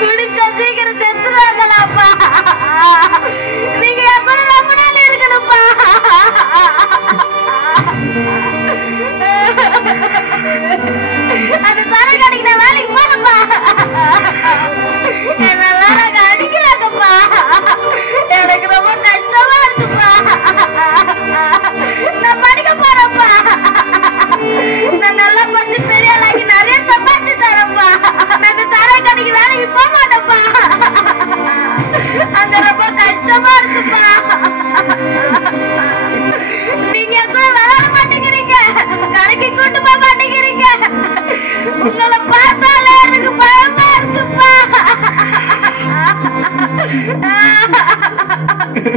குடிச்சா சீக்கிரம் செத்துறாங்களாப்பா. நீங்க என் கூட ரொம்ப நாள் இருக்கணும்ப்பா. அந்த சரக்கு கடைக்கு நான் வேலைக்கு போனப்பா. என்னெல்லாம் அடிக்கிறாங்கப்பா. எனக்கு ரொம்ப கஷ்டமா இருக்குப்பா. நான் படிக்க போறேன்ப்பா. நான் நல்லா கொஞ்சம் பெரிய ஆளாக்கி நிறைய சம்பாதிச்சு தரேன்ப்பா. நான் அந்த சரக்கு கடைக்கு வேலைக்கு போக மாட்டேன்ப்பா. அங்க ரொம்ப கஷ்டமா இருக்குப்பா.